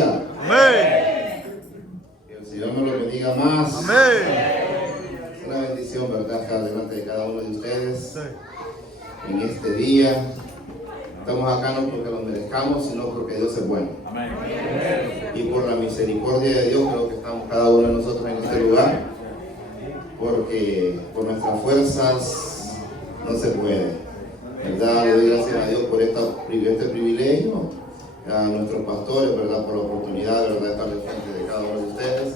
Amén. Que el Señor me lo bendiga más. Amén. Es una bendición, ¿verdad?, estar delante de cada uno de ustedes Sí. en este día. Estamos acá no porque lo merezcamos, sino porque Dios es bueno. Amén. Y por la misericordia de Dios creo que estamos cada uno de nosotros en este lugar. Porque por nuestras fuerzas no se puede. ¿Verdad? Le doy gracias a Dios por este privilegio. A nuestros pastores, ¿verdad?, por la oportunidad, ¿verdad?, de estar al frente de cada uno de ustedes.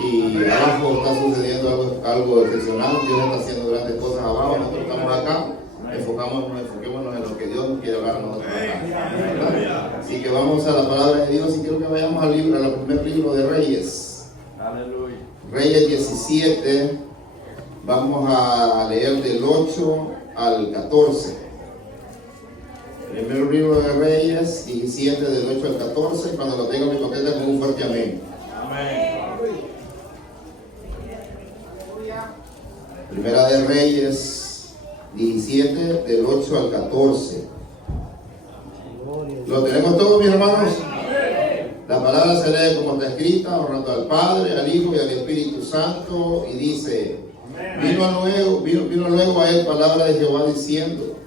Y abajo está sucediendo algo excepcional. Dios está haciendo grandes cosas abajo. Nosotros estamos acá. Enfoquémonos en lo que Dios nos quiere hablar a nosotros acá, ¿verdad? Así que vamos a la palabra de Dios y quiero que vayamos al primer libro de Reyes. Aleluya. Reyes 17. Vamos a leer del 8 al 14. Primer libro de Reyes 17, del 8 al 14. Cuando lo tenga me contesta con un fuerte amén. Amén. Primera de Reyes 17, del 8 al 14. ¿Lo tenemos todos, mis hermanos? La palabra se lee como está escrita, honrando al Padre, al Hijo y al Espíritu Santo, y dice: vino luego a él palabra de Jehová diciendo: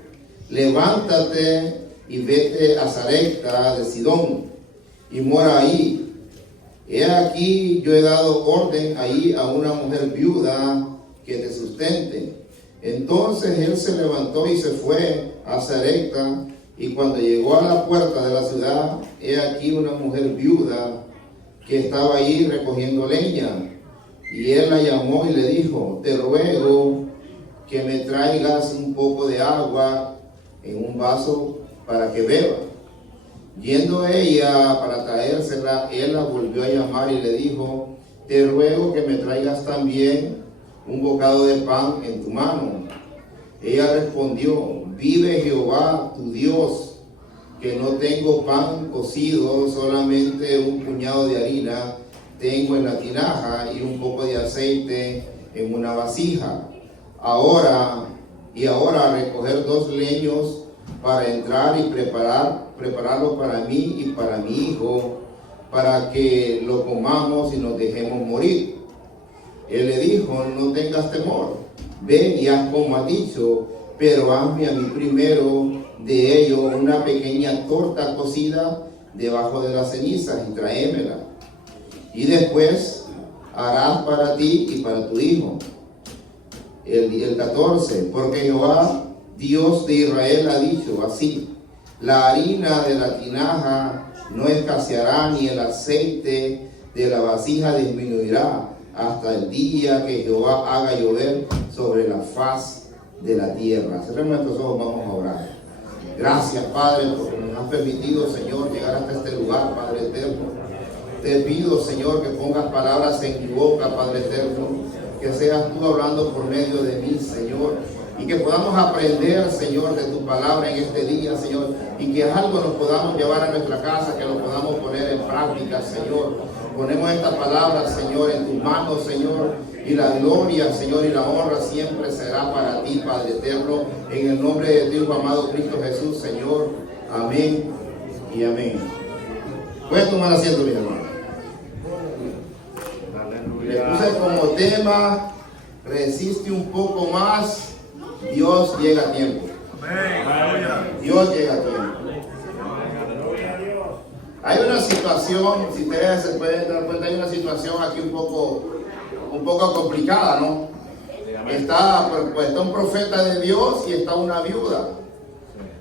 levántate y vete a Sarepta de Sidón y mora ahí. He aquí, yo he dado orden ahí a una mujer viuda que te sustente. Entonces él se levantó y se fue a Sarepta, y cuando llegó a la puerta de la ciudad, he aquí una mujer viuda que estaba ahí recogiendo leña. Y él la llamó y le dijo: te ruego que me traigas un poco de agua en un vaso para que beba. Yendo ella para traérsela, él la volvió a llamar y le dijo: te ruego que me traigas también un bocado de pan en tu mano. Ella respondió: vive Jehová tu Dios, que no tengo pan cocido, solamente un puñado de harina tengo en la tinaja y un poco de aceite en una vasija. Ahora recoger 2 leños para entrar y prepararlo para mí y para mi hijo, para que lo comamos y nos dejemos morir. Él le dijo: no tengas temor, ven y haz como has dicho, pero hazme a mí primero de ello una pequeña torta cocida debajo de las cenizas y tráemela. Y después harás para ti y para tu hijo. El 14, porque Jehová, Dios de Israel, ha dicho así: la harina de la tinaja no escaseará, ni el aceite de la vasija disminuirá, hasta el día que Jehová haga llover sobre la faz de la tierra. Cerremos nuestros ojos, vamos a orar. Gracias, Padre, porque nos has permitido, Señor, llegar hasta este lugar, Padre eterno. Te pido, Señor, que pongas palabras en mi boca, Padre eterno, que seas tú hablando por medio de mí, Señor, y que podamos aprender, Señor, de tu palabra en este día, Señor, y que algo nos podamos llevar a nuestra casa, que lo podamos poner en práctica, Señor. Ponemos esta palabra, Señor, en tus manos, Señor, y la gloria, Señor, y la honra siempre será para ti, Padre eterno, en el nombre de tu Hijo amado Cristo Jesús, Señor. Amén y amén. Puedes tomar asiento, mi hermano. Le puse como tema: resiste un poco más, Dios llega a tiempo. Dios llega a tiempo. Hay una situación, si ustedes se pueden dar cuenta, hay una situación aquí un poco complicada, ¿no? Está un profeta de Dios y está una viuda.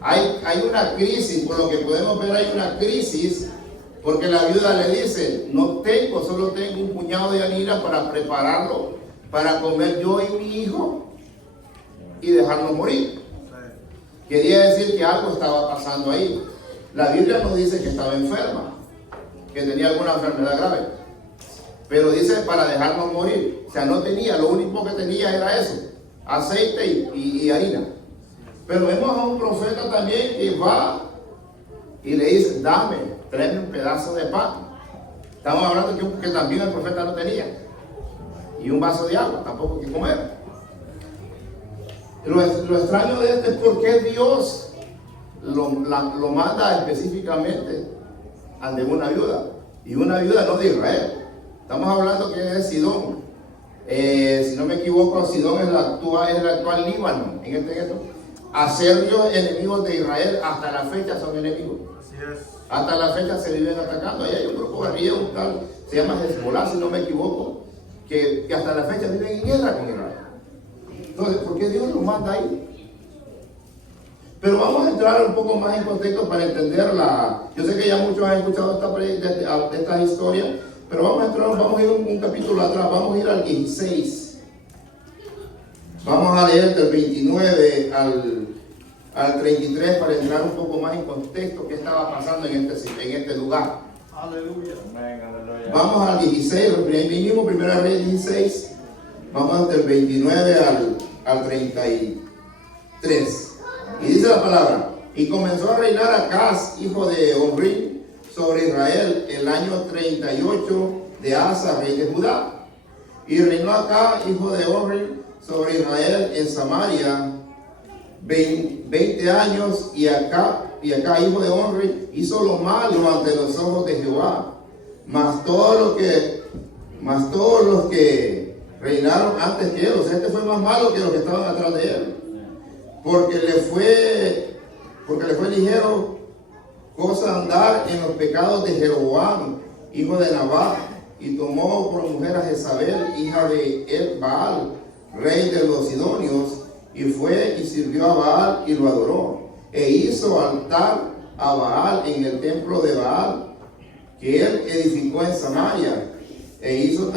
Hay una crisis, por lo que podemos ver hay una crisis, porque la viuda le dice: solo tengo un puñado de harina para prepararlo, para comer yo y mi hijo y dejarnos morir. Quería decir que algo estaba pasando ahí. La Biblia nos dice que estaba enferma, que tenía alguna enfermedad grave, pero dice para dejarnos morir. O sea, no tenía, lo único que tenía era eso, aceite y harina. Pero vemos a un profeta también que va y le dice: tráeme un pedazo de pan. Estamos hablando que también el profeta no tenía. Y un vaso de agua, tampoco que comer. Lo extraño de esto es por qué Dios lo manda específicamente ante una viuda. y una viuda, no de Israel. Estamos hablando que es Sidón. Si no me equivoco, Sidón es el actual Líbano. En esto. Aserios, enemigos de Israel, hasta la fecha son enemigos. Así es. Hasta la fecha se viven atacando. Ahí hay un grupo guerrillero, un tal, se llama Hezbollah, si no me equivoco, que hasta la fecha viven en guerra con Israel. Entonces, ¿por qué Dios los manda ahí? Pero vamos a entrar un poco más en contexto para entenderla. Yo sé que ya muchos han escuchado esta historia, pero vamos a ir un capítulo atrás, vamos a ir al 16. Vamos a leer del 29 al 33 para entrar un poco más en contexto qué estaba pasando en este lugar. Aleluya. Amén, aleluya. Vamos al 16, mínimo, primera Reyes 16. Vamos del 29 al 33. Y dice la palabra: y comenzó a reinar Acaz, hijo de Omri, sobre Israel el año 38 de Asa, rey de Judá. Y reinó Acaz, hijo de Omri, sobre Israel en Samaria 20 años. Y Acaz, hijo de Omri, hizo lo malo ante los ojos de Jehová. Mas todos los que reinaron antes que él, o sea, este fue más malo que los que estaban atrás de él. Porque le fue ligero cosa andar en los pecados de Jeroboam, hijo de Nabat, y tomó por mujer a Jezabel, hija de El Baal, rey de los Sidonios, y fue y sirvió a Baal y lo adoró, e hizo altar a Baal en el templo de Baal, que él edificó en Samaria, e hizo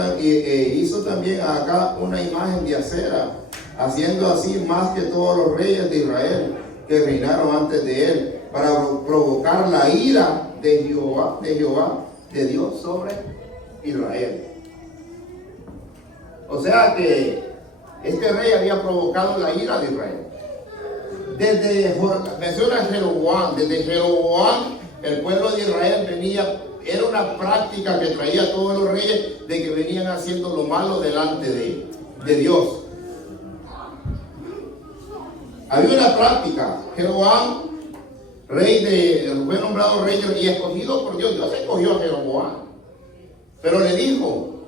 también acá una imagen de acera, haciendo así más que todos los reyes de Israel que reinaron antes de él, para provocar la ira de Jehová, de Dios sobre Israel. O sea que este rey había provocado la ira de Israel. Menciona Jeroboam, desde Jeroboam el pueblo de Israel venía, era una práctica que traía todos los reyes de que venían haciendo lo malo delante de Dios. Había una práctica. Jeroboam, fue nombrado rey y escogido por Dios. Dios escogió a Jeroboam. Pero le dijo,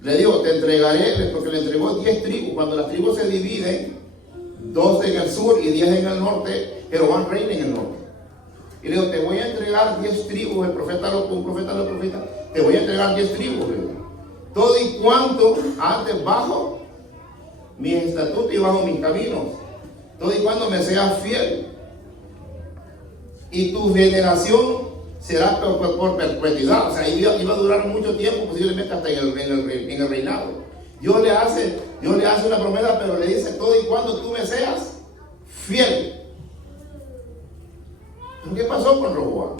te entregaré, porque le entregó 10 tribus. Cuando las tribus se dividen, 2 en el sur y 10 en el norte, Jeroboam reina en el norte. Y le dijo, te voy a entregar 10 tribus, un profeta, te voy a entregar 10 tribus. Todo y cuanto antes bajo mis estatutos y bajo mis caminos. Todo y cuando me seas fiel. Y tu generación será por perpetuidad. O sea, iba a durar mucho tiempo, posiblemente hasta en el reinado. Dios le hace una promesa, pero le dice, todo y cuando tú me seas fiel. ¿Qué pasó con Roboam?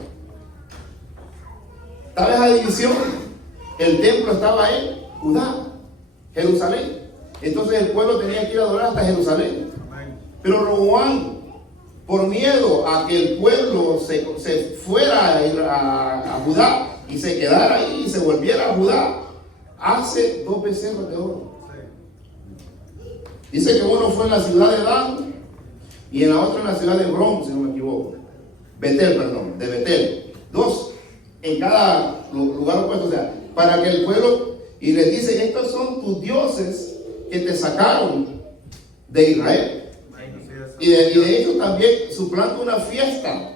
Estaba esa división. El templo estaba en Judá, Jerusalén. Entonces el pueblo tenía que ir a adorar hasta Jerusalén. Pero Roboam, por miedo a que el pueblo se fuera a Judá y se quedara ahí y se volviera a Judá, hace 2 becerros de oro. Dice que uno fue en la ciudad de Dan y en la otra en la ciudad de Hebrón, si no me equivoco. De Betel. 2 en cada lugar opuesto. O sea, para que el pueblo, y les dice, estos son tus dioses que te sacaron de Israel. Y de hecho también suplanta una fiesta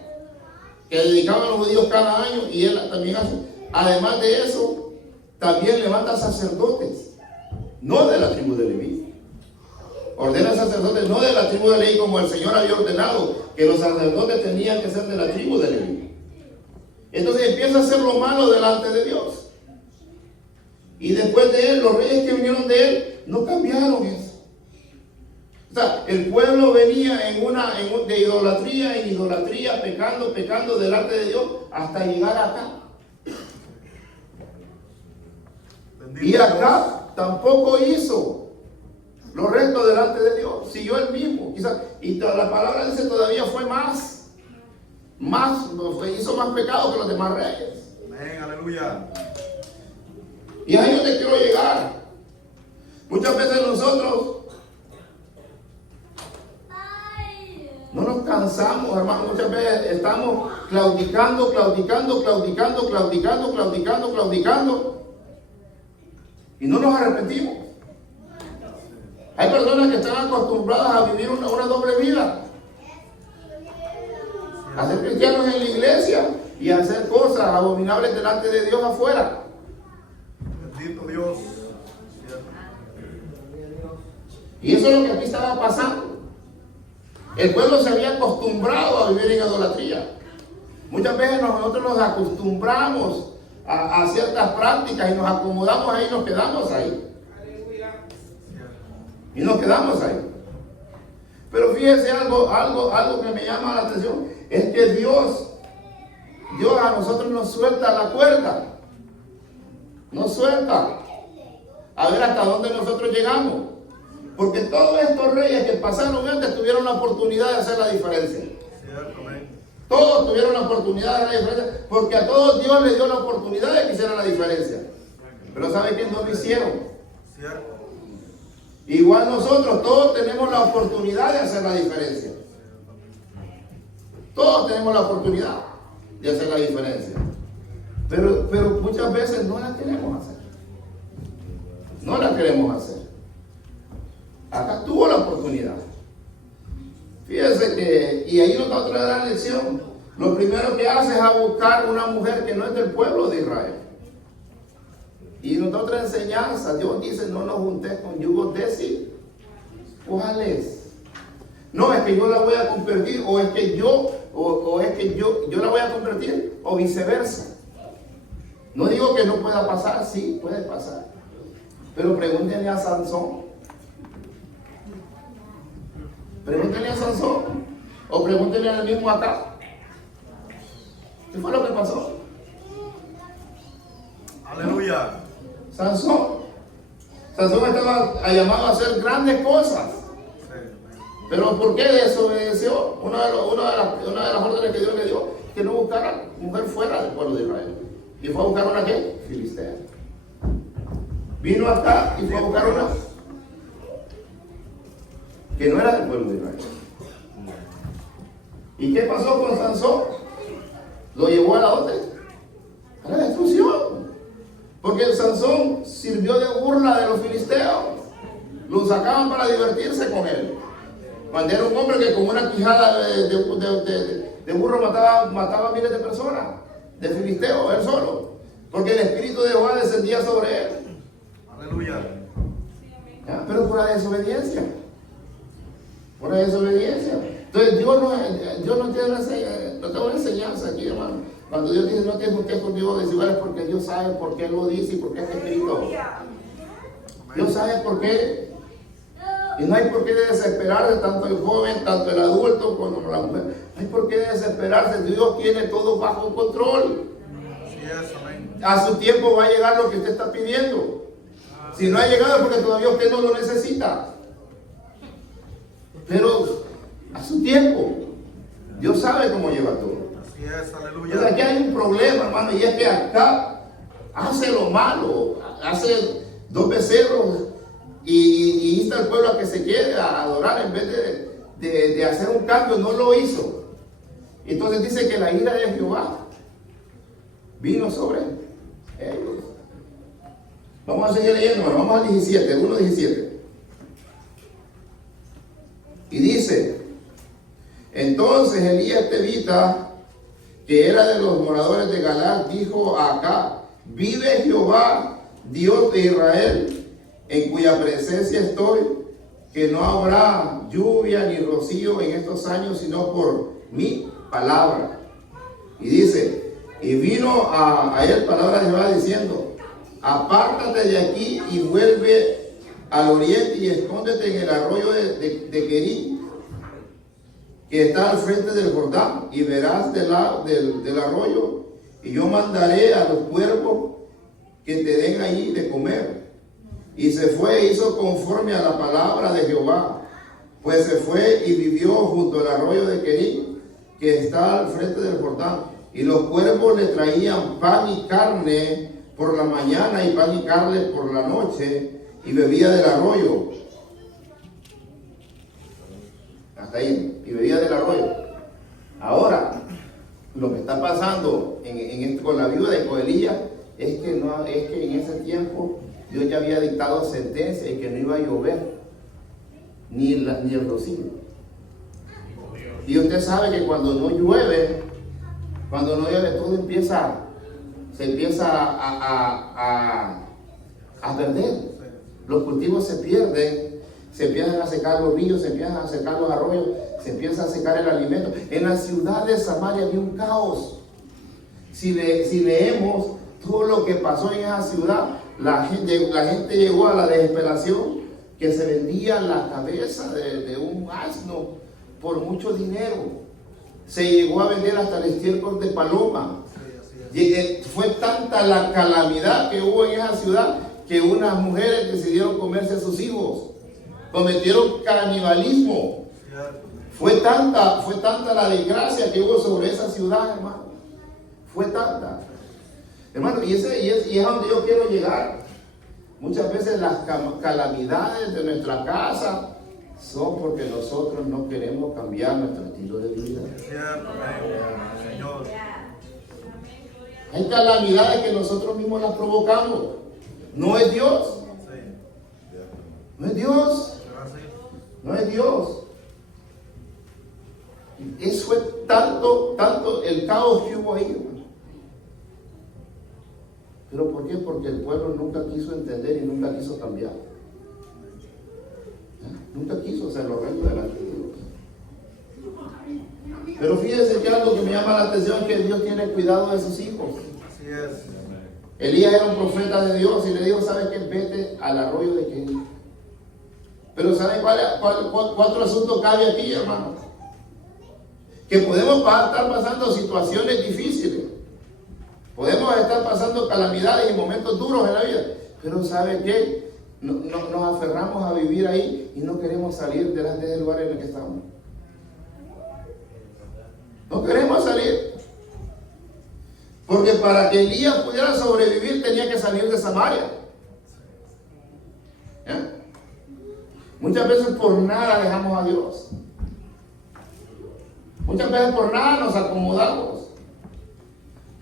que dedicaban a los judíos cada año, y él también hace. Además de eso, también levanta sacerdotes, no de la tribu de Leví. Ordena sacerdotes no de la tribu de Leví, como el Señor había ordenado, que los sacerdotes tenían que ser de la tribu de Leví. Entonces empieza a hacer lo malo delante de Dios. Y después de él, los reyes que vinieron de él no cambiaron eso. O sea, el pueblo venía de idolatría en idolatría, pecando delante de Dios, hasta llegar acá. Y acá tampoco hizo lo recto delante de Dios, siguió el mismo. Quizás, y la palabra dice todavía fue hizo más pecado que los demás reyes. Amén, aleluya. Y ahí es donde quiero llegar. Muchas veces nosotros no nos cansamos, hermano. Muchas veces estamos claudicando, claudicando, claudicando, claudicando, claudicando, claudicando. Y no nos arrepentimos. Hay personas que están acostumbradas a vivir una doble vida. A ser cristianos en la iglesia y a hacer cosas abominables delante de Dios afuera. Bendito Dios. Y eso es lo que aquí estaba pasando. El pueblo se había acostumbrado a vivir en idolatría. Muchas veces nosotros nos acostumbramos a ciertas prácticas y nos acomodamos ahí y nos quedamos ahí. Y nos quedamos ahí. Pero fíjense algo que me llama la atención. Es que Dios a nosotros nos suelta la cuerda. Nos suelta. A ver hasta dónde nosotros llegamos. Porque todos estos reyes que pasaron antes tuvieron la oportunidad de hacer la diferencia. Todos tuvieron la oportunidad de hacer la diferencia. Porque a todos Dios les dio la oportunidad de que hicieran la diferencia. Pero ¿sabe quién no lo hicieron? Igual nosotros, todos tenemos la oportunidad de hacer la diferencia. Todos tenemos la oportunidad de hacer la diferencia. Pero muchas veces no la queremos hacer. No la queremos hacer. Acá tuvo la oportunidad. Fíjense que, y ahí nos da otra gran lección. Lo primero que hace es a buscar una mujer que no es del pueblo de Israel. Y nos da otra enseñanza. Dios dice, no nos juntes con yugos desiguales. No, es que yo la voy a convertir, o es que yo la voy a convertir, o viceversa. No digo que no pueda pasar, sí, puede pasar. Pero pregúntenle a Sansón. Pregúntenle a Sansón. O pregúntenle al mismo acá. ¿Qué fue lo que pasó? Aleluya. Sansón estaba llamado a hacer grandes cosas. Pero ¿por qué desobedeció? Una de las órdenes que Dios le dio, que no buscara mujer fuera del pueblo de Israel. Y fue a buscar una ¿qué? Filistea. Vino acá y fue a buscar una que no era del pueblo de Israel. ¿Y qué pasó con Sansón? Lo llevó a la ¿dónde? A la destrucción. Porque Sansón sirvió de burla de los filisteos. Lo sacaban para divertirse con él. Cuando era un hombre que con una quijada de burro mataba a miles de personas. De filisteos, él solo. Porque el espíritu de Jehová descendía sobre él. Aleluya. ¿Ya? Pero por la desobediencia. Por la desobediencia. Entonces Dios no tiene una enseñanza aquí, hermano. Cuando Dios dice no te juntes con Dios desiguales, porque Dios sabe por qué lo dice y por qué está escrito. Dios sabe por qué. Y no hay por qué desesperarse, tanto el joven, tanto el adulto, como la mujer. No hay por qué desesperarse. Dios tiene todo bajo control. A su tiempo va a llegar lo que usted está pidiendo. Si no ha llegado es porque todavía usted no lo necesita. Pero a su tiempo, Dios sabe cómo lleva todo. Así es, aleluya. Entonces aquí hay un problema, hermano, y es que acá hace lo malo, hace 2 becerros y insta al pueblo a que se quede a adorar en vez de hacer un cambio. No lo hizo. Entonces dice que la ira de Jehová vino sobre ellos. Vamos a seguir leyendo, hermano. Vamos al 17, 1:17. Y dice, entonces Elías Tebita, que era de los moradores de Galad, dijo a Acab, vive Jehová, Dios de Israel, en cuya presencia estoy, que no habrá lluvia ni rocío en estos años, sino por mi palabra. Y dice, y vino a él palabra de Jehová diciendo, apártate de aquí y vuelve al oriente y escóndete en el arroyo de Querí, que está al frente del Jordán, y verás del arroyo, y yo mandaré a los cuervos que te den allí de comer. Y se fue e hizo conforme a la palabra de Jehová, pues se fue y vivió junto al arroyo de Querí, que está al frente del Jordán. Y los cuervos le traían pan y carne por la mañana y pan y carne por la noche, y bebía del arroyo. Hasta ahí, y bebía del arroyo. Ahora, lo que está pasando con la viuda y con Elías es que en ese tiempo Dios ya había dictado sentencia y que no iba a llover ni el rocío. Y usted sabe que cuando no llueve, todo se empieza a perder. Los cultivos se pierden, se empiezan a secar los ríos, se empiezan a secar los arroyos, se empieza a secar el alimento. En la ciudad de Samaria había un caos. Si leemos todo lo que pasó en esa ciudad, la gente llegó a la desesperación que se vendía la cabeza de un asno por mucho dinero. Se llegó a vender hasta el estiércol de paloma. Fue tanta la calamidad que hubo en esa ciudad que unas mujeres decidieron comerse a sus hijos. Cometieron canibalismo. Fue tanta la desgracia que hubo sobre esa ciudad, hermano. Fue tanta. Hermano, y es a donde yo quiero llegar. Muchas veces las calamidades de nuestra casa son porque nosotros no queremos cambiar nuestro estilo de vida. Señor. Hay calamidades que nosotros mismos las provocamos. No es Dios. No es Dios. No es Dios. Eso fue tanto el caos que hubo ahí, hermano. ¿Pero por qué? Porque el pueblo nunca quiso entender y nunca quiso cambiar. Nunca quiso hacer lo recto delante de Dios. Pero fíjense que algo que me llama la atención es que Dios tiene cuidado de sus hijos. Así es. Elías era un profeta de Dios y le dijo, ¿sabe qué? Vete al arroyo de Kerit. Pero ¿sabe cuál asunto cabe aquí, hermano? Que podemos estar pasando situaciones difíciles. Podemos estar pasando calamidades y momentos duros en la vida. Pero ¿sabe qué? Nos aferramos a vivir ahí y no queremos salir delante del lugar en el que estamos. No queremos salir. Porque para que Elías pudiera sobrevivir tenía que salir de Samaria. ¿Eh? Muchas veces por nada dejamos a Dios. Muchas veces por nada nos acomodamos.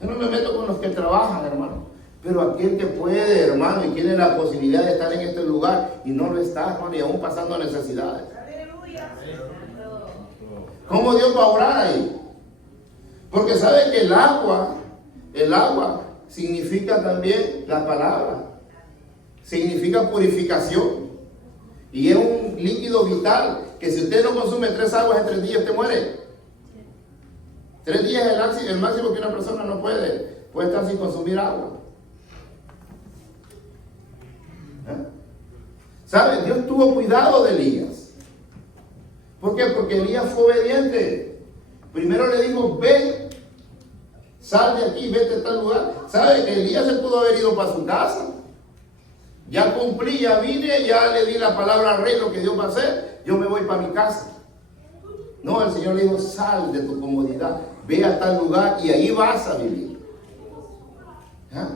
Yo no me meto con los que trabajan, hermano. Pero aquel que puede, hermano, y tiene la posibilidad de estar en este lugar y no lo está, hermano, y aún pasando necesidades. ¿Cómo Dios va a orar ahí? Porque sabe que el agua significa también la palabra. Significa purificación. Y es un líquido vital que si usted no consume 3 aguas en 3 días, usted muere. 3 días es el máximo que una persona no puede estar sin consumir agua. ¿Eh? ¿Sabe? Dios tuvo cuidado de Elías. ¿Por qué? Porque Elías fue obediente. Primero le dijo, ve, sal de aquí, vete a tal lugar. ¿Sabe? Que Elías se pudo haber ido para su casa. Ya cumplí, ya vine, ya le di la palabra al rey lo que Dios va a hacer. Yo me voy para mi casa. No, el Señor le dijo, sal de tu comodidad, ve a tal lugar y ahí vas a vivir. ¿Ah?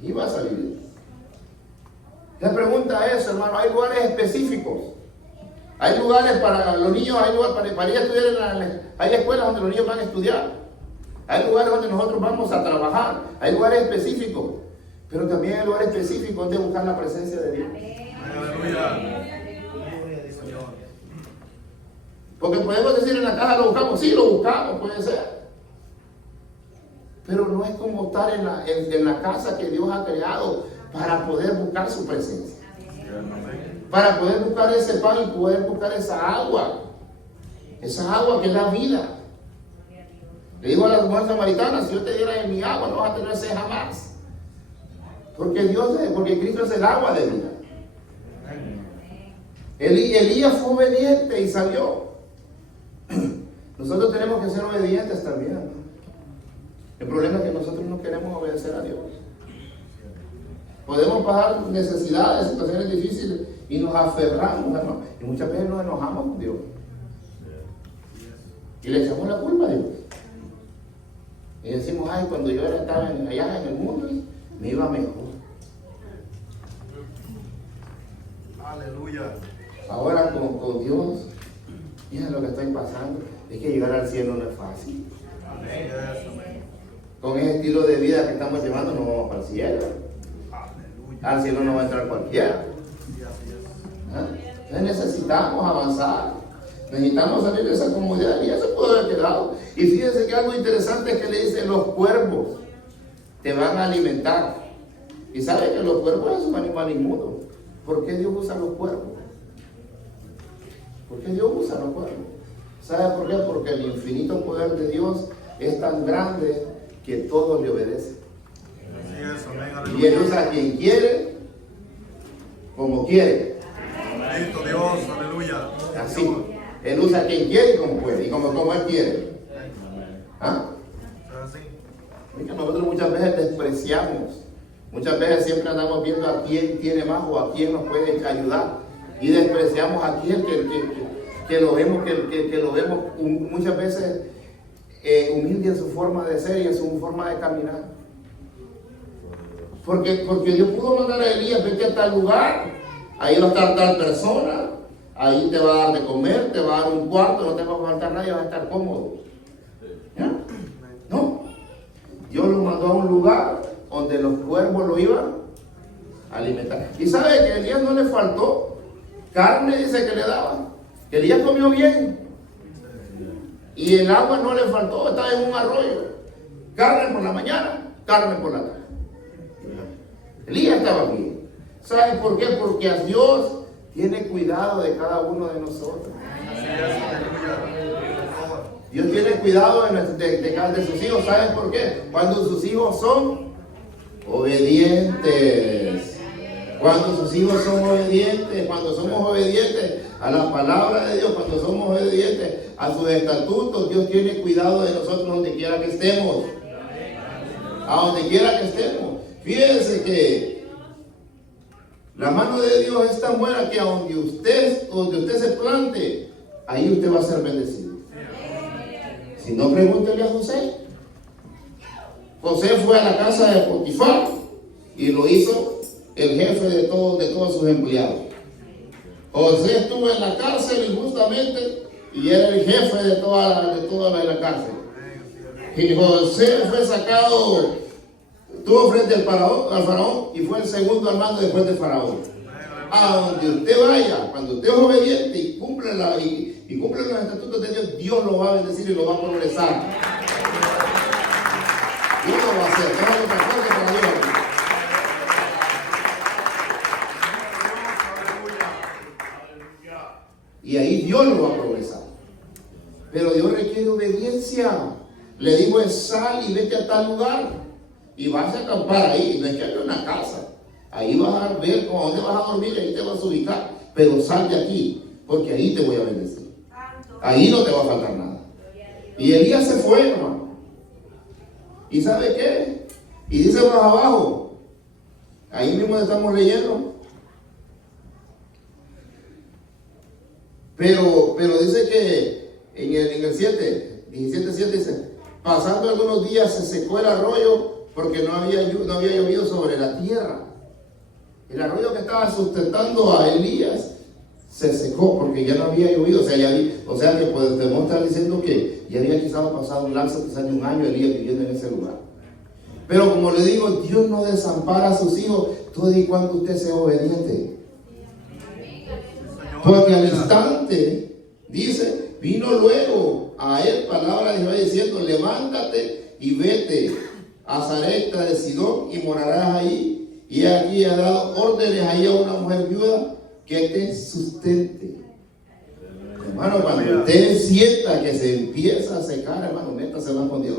Ahí vas a vivir. La pregunta es, hermano, hay lugares específicos. Hay lugares para los niños, hay lugares para ir a estudiar, hay escuelas donde los niños van a estudiar. Hay lugares donde nosotros vamos a trabajar. Hay lugares específicos. Pero también hay lugares específicos donde buscar la presencia de Dios. Aleluya. Porque podemos decir en la casa lo buscamos, sí, lo buscamos, puede ser. Pero no es como estar en la casa que Dios ha creado para poder buscar su presencia. Para poder buscar ese pan y poder buscar esa agua. Esa agua que es la vida. Le digo a la mujer samaritana, si yo te diera de mi agua, no vas a tener sed jamás. Porque Cristo es el agua de vida. Elías fue obediente y salió. Nosotros tenemos que ser obedientes también. El problema es que nosotros no queremos obedecer a Dios. Podemos pasar necesidades, situaciones difíciles y nos aferramos, hermano. Y muchas veces nos enojamos con Dios. Y le echamos la culpa a Dios. Y decimos, ay, cuando yo estaba allá en el mundo, me iba mejor. Aleluya. Ahora con Dios, mira lo que estoy pasando. Es que llegar al cielo no es fácil. Yes, amén. Con ese estilo de vida que estamos llevando no vamos para el cielo. Aleluya. Al cielo no va a entrar cualquiera. Sí, así es. ¿Ah? Entonces necesitamos avanzar. Necesitamos salir de esa comodidad. Y ya se puede haber quedado. Y fíjense que algo interesante es que le dicen los cuervos te van a alimentar. Y sabe que los cuervos es un animal inmundo. ¿Por qué Dios usa los cuervos? ¿Por qué Dios usa los cuervos? ¿Sabe por qué? Porque el infinito poder de Dios es tan grande que todo le obedece. Así es, amén, Y Él aleluya. usa a quien quiere, como quiere. Bendito Dios, aleluya. Así. Él usa a quien quiere y como puede. Y como Él quiere. ¿Ah? Así. Mira, nosotros muchas veces despreciamos. Muchas veces siempre andamos viendo a quién tiene más o a quién nos puede ayudar. Y despreciamos a aquel que lo vemos, que lo vemos muchas veces humilde en su forma de ser y en su forma de caminar. Porque Dios pudo mandar a Elías, vete a tal lugar, ahí va a estar tal persona, ahí te va a dar de comer, te va a dar un cuarto, no te va a faltar nadie, vas a estar cómodo. ¿Ya? No. Dios lo mandó a un lugar donde los cuervos lo iban a alimentar. Y sabe que a Elías no le faltó carne, dice que le daban. Elías comió bien. Y el agua no le faltó, estaba en un arroyo. Carne por la mañana, carne por la tarde. Elías estaba bien. ¿Sabe por qué? Porque a Dios tiene cuidado de cada uno de nosotros. Así es, aleluya. Dios tiene cuidado de sus hijos. ¿Saben por qué? Cuando sus hijos son obedientes. Cuando sus hijos son obedientes, cuando somos obedientes a la palabra de Dios, cuando somos obedientes a sus estatutos, Dios tiene cuidado de nosotros donde quiera que estemos. A donde quiera que estemos. Fíjense que la mano de Dios es tan buena que a donde usted se plante, ahí usted va a ser bendecido. Si no, pregúntele a José. José fue a la casa de Potifar y lo hizo el jefe de todos sus empleados. José estuvo en la cárcel injustamente y era el jefe de toda la cárcel. Y José fue sacado, estuvo frente al faraón y fue el segundo al mando después del faraón. A donde usted vaya, cuando usted es obediente y cumple los estatutos de Dios, Dios lo va a bendecir y lo va a progresar. Dios lo va a hacer. No hay otra cosa para Dios. Y ahí Dios lo va a progresar. Pero Dios requiere obediencia. Le digo, sal y vete a tal lugar. Y vas a acampar ahí. No es que haya una casa. Ahí vas a ver dónde vas a dormir y ahí te vas a ubicar. Pero sal de aquí, porque ahí te voy a bendecir. Ahí no te va a faltar nada. Y Elías se fue, hermano. ¿Y sabe qué? Y dice más abajo. Ahí mismo estamos leyendo. Pero dice que en el 17:7 dice, pasando algunos días se secó el arroyo porque no había llovido sobre la tierra. El arroyo que estaba sustentando a Elías se secó porque ya no había llovido. O sea que podemos estar diciendo que ya había quizás pasado un lapso, quizás de un año Elías viviendo en ese lugar. Pero como le digo, Dios no desampara a sus hijos todo y cuando usted sea obediente. Porque al instante, dice, vino luego a él palabra de Jehová diciendo, levántate y vete a Sarepta de Sidón y morarás ahí. Y aquí ha dado órdenes ahí a una mujer viuda que te sustente. Hermano, cuando usted sienta que se empieza a secar, hermano, métase más con Dios.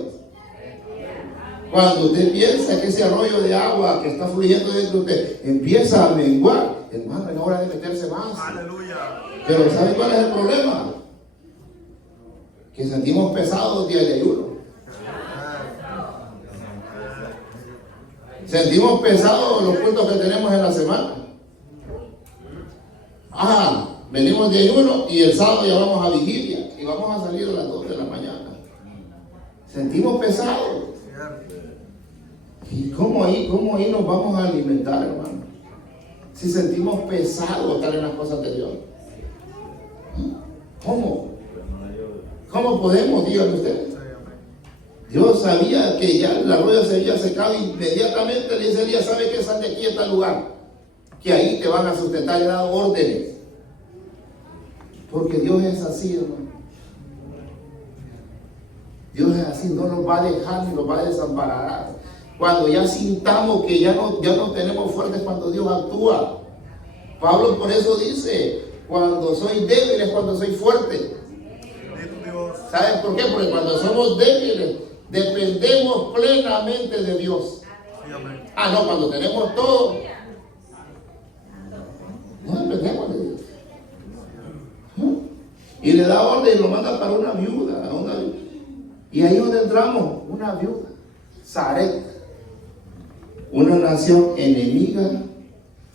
Cuando usted piensa que ese arroyo de agua que está fluyendo dentro de usted empieza a menguar, hermano, es hora de meterse más. Aleluya. Pero ¿sabe cuál es el problema? Que sentimos pesados días de ayuno. Sentimos pesados los cultos que tenemos en la semana. Venimos de ayuno y el sábado ya vamos a vigilia y vamos a salir a las 2 de la mañana. Sentimos pesados. ¿Y cómo ahí nos vamos a alimentar, hermano? Si sentimos pesado estar en las cosas de Dios. ¿Cómo? ¿Cómo podemos, díganme ustedes? Dios sabía que ya el arroyo se había secado, inmediatamente le dice Elías, ¿sabe qué? Sal de aquí a tal lugar, que ahí te van a sustentar. Le da órdenes, porque Dios es así, hermano. Dios es así, no nos va a dejar ni nos va a desamparar. Cuando ya sintamos que ya no tenemos fuerzas, cuando Dios actúa. Pablo por eso dice, cuando soy débil es cuando soy fuerte. ¿Saben por qué? Porque cuando somos débiles dependemos plenamente de Dios. Ah, no, cuando tenemos todo, no dependemos de Dios. Y le da orden y lo manda para una viuda. Y ahí donde entramos, una viuda, Zaret, una nación enemiga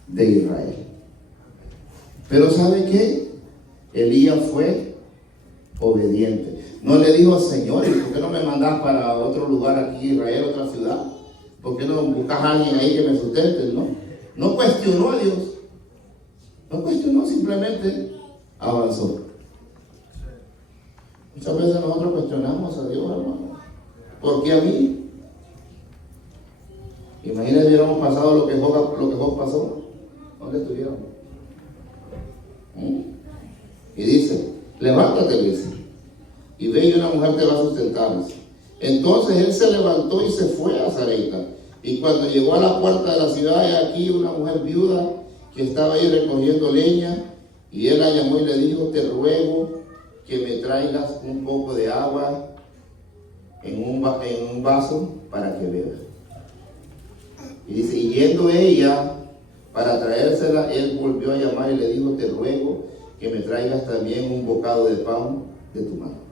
de Israel. Pero ¿sabe qué? Elías fue obediente. No le dijo, Señor, ¿y por qué no me mandas para otro lugar aquí, Israel, otra ciudad? ¿Por qué no buscas a alguien ahí que me sustente? No cuestionó a Dios. No cuestionó, simplemente avanzó. Muchas veces nosotros cuestionamos a Dios, hermano. ¿Por qué a mí? Imagínense, hubiéramos pasado lo que Job pasó. ¿Dónde estuvieron? Y dice, levántate, dice, y ve y una mujer te va a sustentar. Entonces él se levantó y se fue a Sarepta. Y cuando llegó a la puerta de la ciudad, hay aquí una mujer viuda que estaba ahí recogiendo leña. Y él la llamó y le dijo, te ruego que me traigas un poco de agua en un vaso para que beba. Y dice, y yendo ella para traérsela, él volvió a llamar y le dijo, te ruego que me traigas también un bocado de pan de tu mano.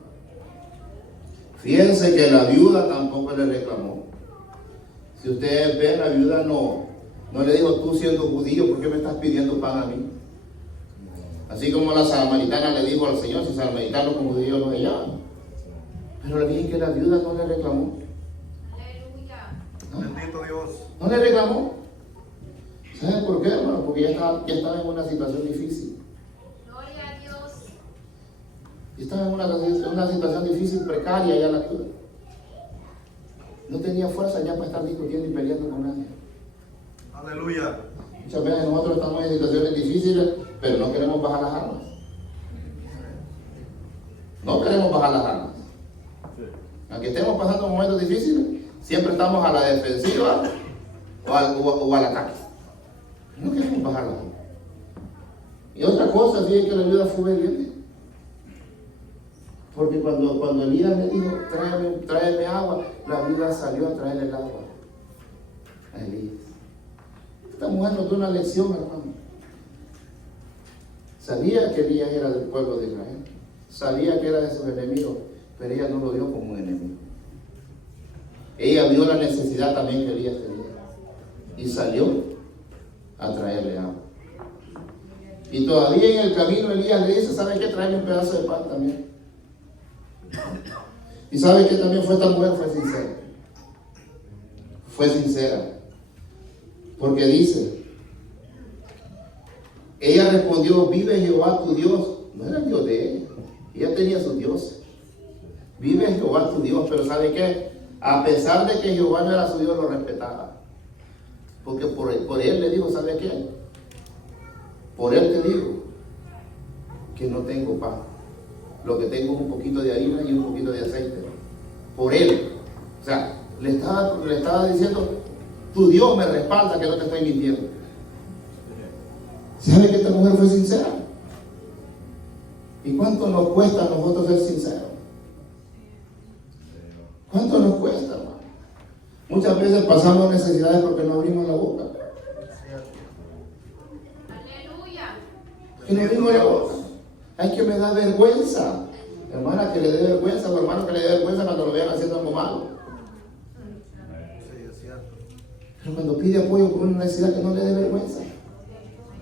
Fíjense que la viuda tampoco le reclamó. Si ustedes ven, la viuda no le dijo, tú siendo judío, ¿por qué me estás pidiendo pan a mí? Así como la samaritana le dijo al Señor, si samaritanos con judíos no se llaman. Pero le dije que la viuda no le reclamó. ¿No? Bendito Dios. No le reclamó. ¿Saben por qué, hermano? Porque ya estaba en una situación difícil. Gloria a Dios. Y estaba en una situación difícil, precaria ya la viuda. No tenía fuerza ya para estar discutiendo y peleando con nadie. Aleluya. Muchas veces nosotros estamos en situaciones difíciles, pero no queremos bajar las armas. No queremos bajar las armas. Aunque estemos pasando momentos difíciles, siempre estamos a la defensiva o al ataque. No queremos bajar las armas. Y otra cosa, sí, es que la viuda fue obediente. Porque cuando Elías le dijo, tráeme agua, la viuda salió a traerle el agua a Elías. Esta mujer nos dio una lección, hermano. Sabía que Elías era del pueblo de Israel. Sabía que era de sus enemigos, pero ella no lo vio como un enemigo. Ella vio la necesidad también que Elías tenía. Y salió a traerle agua. Y todavía en el camino Elías le dice, ¿sabe qué? Tráeme un pedazo de pan también. Y ¿sabe qué? También esta mujer fue sincera. Fue sincera. Porque dice, ella respondió, vive Jehová tu Dios. No era el Dios de ella. Ella tenía sus dioses. Vive Jehová tu Dios. Pero ¿sabe qué? A pesar de que Jehová no era su Dios, lo respetaba. Porque por él le dijo, ¿sabe qué? Por él te digo que no tengo pan. Lo que tengo es un poquito de harina y un poquito de aceite. Por él. O sea, le estaba diciendo, tu Dios me respalda que no te estoy mintiendo. ¿Sabe que esta mujer fue sincera? ¿Y cuánto nos cuesta a nosotros ser sinceros? ¿Cuánto nos cuesta, hermano? Muchas veces pasamos necesidades porque no abrimos la boca. Aleluya. Que no abrimos la boca. Hay que me da vergüenza. Hermana, que le dé vergüenza, o hermano, que le dé vergüenza cuando lo vean haciendo algo malo. Sí, es cierto. Pero cuando pide apoyo por una necesidad, que no le dé vergüenza.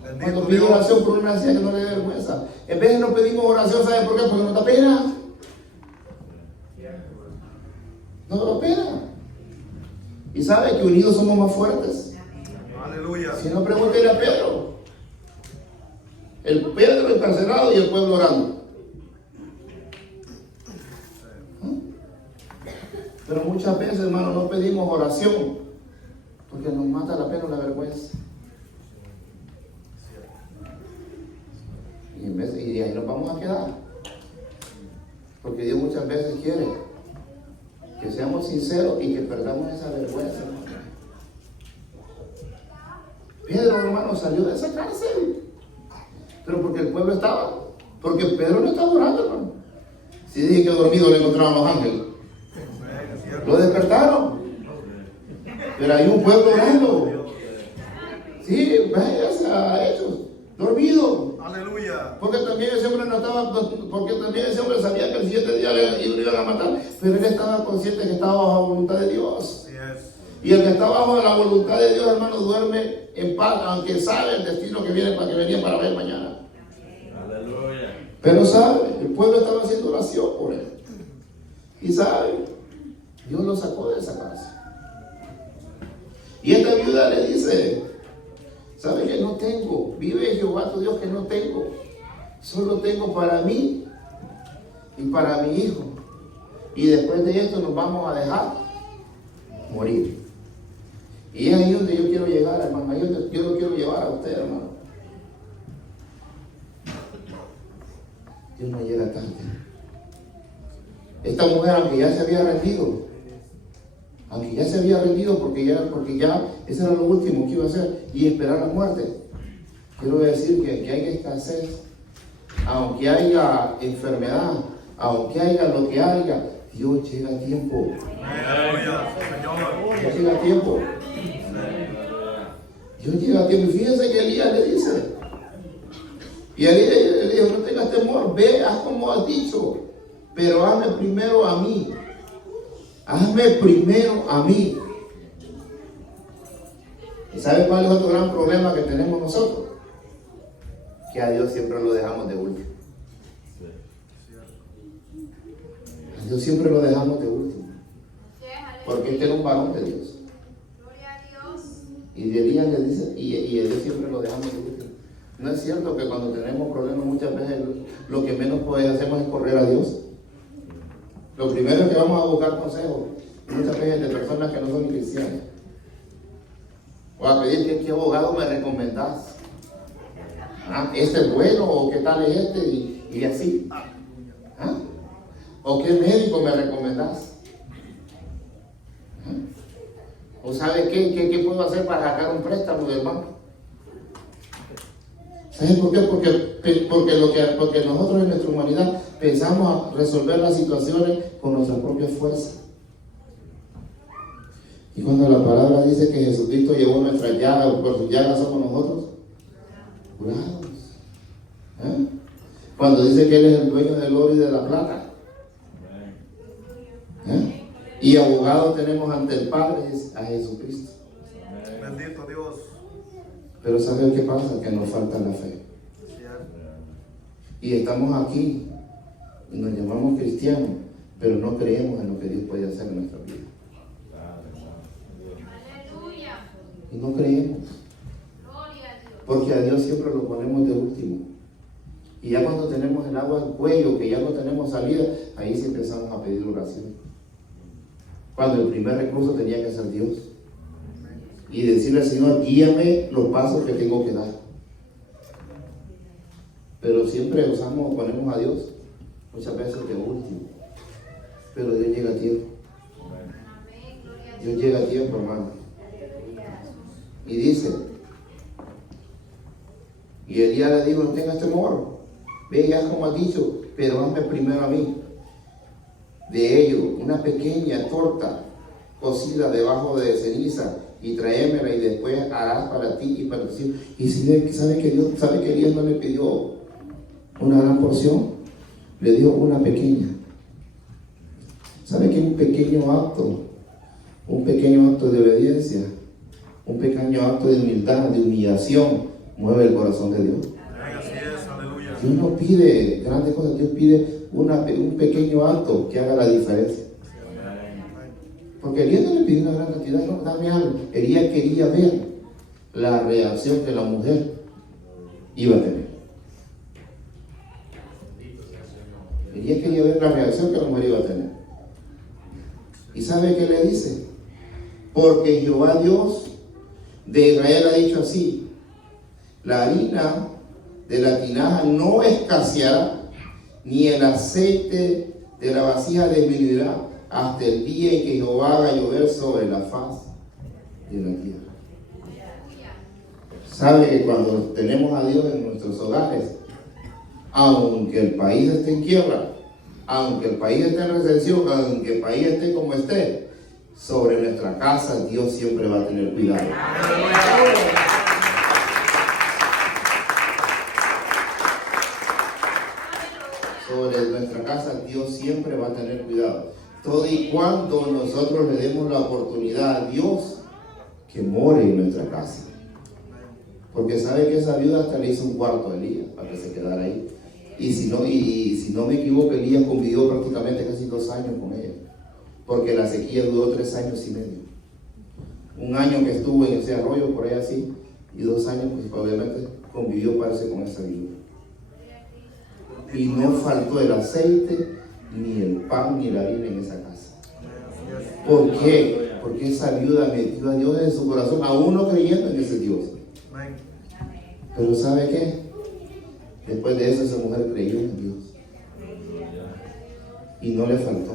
Bendito Cuando pide Dios. oración por una necesidad, que no le dé vergüenza. En vez de no pedimos oración, ¿sabe por qué? Porque nos da pena. No nos da pena. Y sabe que unidos somos más fuertes. Aleluya. Si no, pregúntele a Pedro. El Pedro encarcelado y el pueblo orando. Pero muchas veces, hermano, no pedimos oración porque nos mata la pena o la vergüenza. Y ahí nos vamos a quedar. Porque Dios muchas veces quiere que seamos sinceros y que perdamos esa vergüenza, hermano. Pedro, hermano, salió de esa cárcel. Pero porque el pueblo estaba. Porque Pedro no estaba orando, hermano. Si dije que dormido le encontraron los ángeles. Lo despertaron. Pero hay un pueblo orando. Sí, vaya a ellos. Dormido. Aleluya. Porque también ese hombre no estaba, porque también ese hombre sabía que el 7 día le iban a matar. Pero él estaba consciente que estaba bajo la voluntad de Dios. Así es. Y el que está bajo la voluntad de Dios, hermano, duerme en paz, aunque sabe el destino que viene para que venía para ver mañana. Aleluya. Pero sabe, el pueblo estaba haciendo oración por él. Y sabe, Dios lo sacó de esa casa. Y esta viuda le dice, sabe que no tengo, vive Jehová tu Dios que no tengo. Solo tengo para mí y para mi hijo. Y después de esto nos vamos a dejar morir. Y es ahí donde yo quiero llegar, hermano. Ahí donde yo lo quiero llevar a usted, hermano. Dios no llega tarde. Esta mujer, aunque ya se había rendido, porque ya ese era lo último que iba a hacer, y esperar la muerte. Quiero decir que hay escasez, aunque haya enfermedad, aunque haya lo que haya, Dios llega a tiempo. Aleluya, Señor. Dios llega a tiempo. Dios llega a tiempo. Y fíjense que Elías le dice, y Elías le dijo, no tengas temor, ve, haz como has dicho, pero hazme primero a mí. Hazme primero a mí. ¿Y sabe cuál es otro gran problema que tenemos nosotros? Que a Dios siempre lo dejamos de último. A Dios siempre lo dejamos de último. Porque este era un varón de Dios. Gloria a Dios. Y de Elías le dice, y a Dios siempre lo dejamos de último. ¿No es cierto que cuando tenemos problemas muchas veces lo que menos hacemos es correr a Dios? Lo primero es que vamos a buscar consejos, muchas veces de personas que no son cristianas. O a pedir qué abogado me recomendás. ¿Este es bueno o qué tal es este? Y así. ¿O qué médico me recomendás? ¿O sabe qué puedo hacer para sacar un préstamo del banco? ¿Sabes por qué? Porque nosotros en nuestra humanidad pensamos a resolver las situaciones con nuestras propias fuerzas. Y cuando la palabra dice que Jesucristo llevó nuestras llagas, por sus llagas somos nosotros curados. Cuando dice que Él es el dueño del oro y de la plata. Y abogado tenemos ante el Padre a Jesucristo. Bendito Dios. Pero ¿sabe qué pasa? Que nos falta la fe. Y estamos aquí y nos llamamos cristianos, pero no creemos en lo que Dios puede hacer en nuestra vida. Aleluya. Y no creemos. Gloria a Dios. Porque a Dios siempre lo ponemos de último. Y ya cuando tenemos el agua al cuello, que ya no tenemos salida, ahí sí empezamos a pedir oración. Cuando el primer recurso tenía que ser Dios. Y decirle al Señor, guíame los pasos que tengo que dar. Pero siempre ponemos a Dios muchas veces de último. Pero Dios llega a tiempo. Amén. Gloria a Dios. Dios llega a tiempo, hermano. Y dice, y Elías le dijo, no tengas temor, ve ya como has dicho, pero hazme primero a mí. De ello, una pequeña torta cocida debajo de ceniza, y tráemela, y después harás para ti y para tus hijos. Y si sabe que Dios no le pidió una gran porción, le dio una pequeña. ¿Sabe que un pequeño acto de obediencia, un pequeño acto de humildad, de humillación, mueve el corazón de Dios? Así es, aleluya. Dios no pide grandes cosas, Dios pide un pequeño acto que haga la diferencia. Porque Elías no le pidió una gran cantidad, no, dame algo. Elías quería ver la reacción que la mujer iba a tener. Elías quería ver la reacción que la mujer iba a tener. ¿Y sabe qué le dice? Porque Jehová Dios de Israel ha dicho así: la harina de la tinaja no escaseará, ni el aceite de la vasija disminuirá, hasta el día en que Jehová haga llover sobre la faz de la tierra. Sabe que cuando tenemos a Dios en nuestros hogares, aunque el país esté en quiebra, aunque el país esté en recesión, aunque el país esté como esté, sobre nuestra casa Dios siempre va a tener cuidado. Sobre nuestra casa Dios siempre va a tener cuidado. Todo y cuando nosotros le demos la oportunidad a Dios que more en nuestra casa. Porque sabe que esa viuda hasta le hizo un cuarto a Elías para que se quedara ahí. Y si no me equivoco, Elías convivió prácticamente casi 2 años con ella. Porque la sequía duró 3 años y medio. 1 año que estuvo en ese arroyo, por ahí así, y 2 años, pues obviamente convivió, parece, con esa viuda. Y no faltó el aceite, ni el pan, ni la harina en esa casa. ¿Por qué? Porque esa viuda metió a Dios en su corazón, aún no creyendo en ese Dios. Pero ¿sabe qué? Después de eso esa mujer creyó en Dios. Y no le faltó.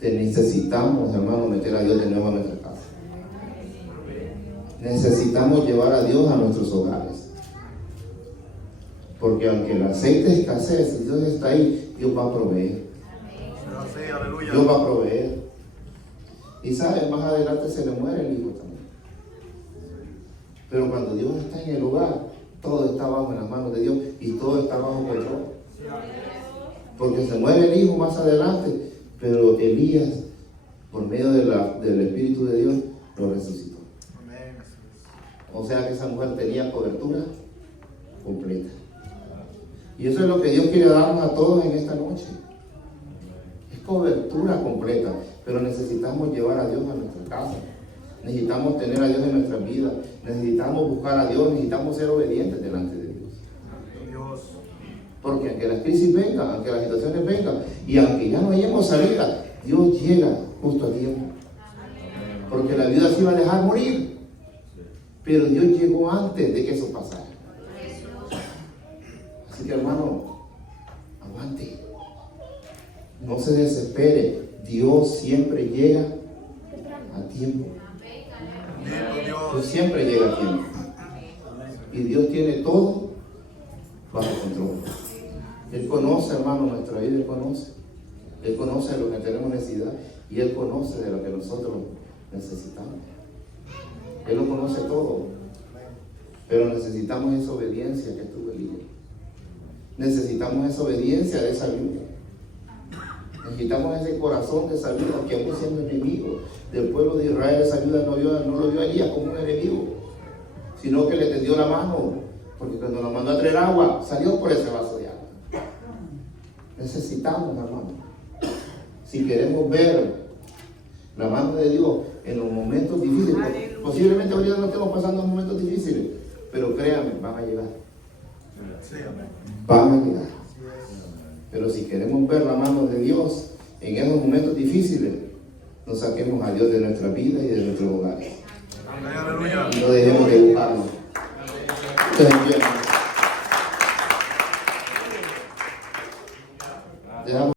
Necesitamos, hermano, meter a Dios de nuevo a nuestra casa. Necesitamos llevar a Dios a nuestros hogares. Porque aunque el aceite escasee, si Dios está ahí, Dios va a proveer. Dios va a proveer. Y sabe, más adelante se le muere el hijo también. Pero cuando Dios está en el hogar, todo está bajo las manos de Dios y todo está bajo control. Porque se muere el hijo más adelante, pero Elías, por medio del Espíritu de Dios, lo resucitó. O sea que esa mujer tenía cobertura completa. Y eso es lo que Dios quiere darnos a todos en esta noche. Es cobertura completa, pero necesitamos llevar a Dios a nuestra casa. Necesitamos tener a Dios en nuestras vidas. Necesitamos buscar a Dios. Necesitamos ser obedientes delante de Dios. Porque aunque las crisis vengan, aunque las situaciones vengan, y aunque ya no hayamos salida, Dios llega justo a tiempo. Porque la viuda se iba a dejar morir. Pero Dios llegó antes de que eso pasara. Así que, hermano, aguante. No se desespere. Dios siempre llega a tiempo. Dios siempre llega a tiempo. Y Dios tiene todo bajo control. Él conoce, hermano, nuestra vida. Él conoce. Él conoce de lo que tenemos necesidad. Y Él conoce de lo que nosotros necesitamos. Él lo conoce todo. Pero necesitamos esa obediencia que tuvo el hijo. Necesitamos esa obediencia de esa viuda. Necesitamos ese corazón de esa viuda que aún siendo enemigo del pueblo de Israel, esa viuda no lo vio a Elías como un enemigo, sino que le tendió la mano, porque cuando nos mandó a traer agua, salió por ese vaso de agua. Necesitamos, hermano, si queremos ver la mano de Dios en los momentos difíciles, posiblemente ahorita no estemos pasando momentos difíciles, pero créanme, van a llegar. Van a llegar. Pero si queremos ver la mano de Dios en esos momentos difíciles, no saquemos a Dios de nuestra vida y de nuestros hogares. Y no dejemos de buscarlo.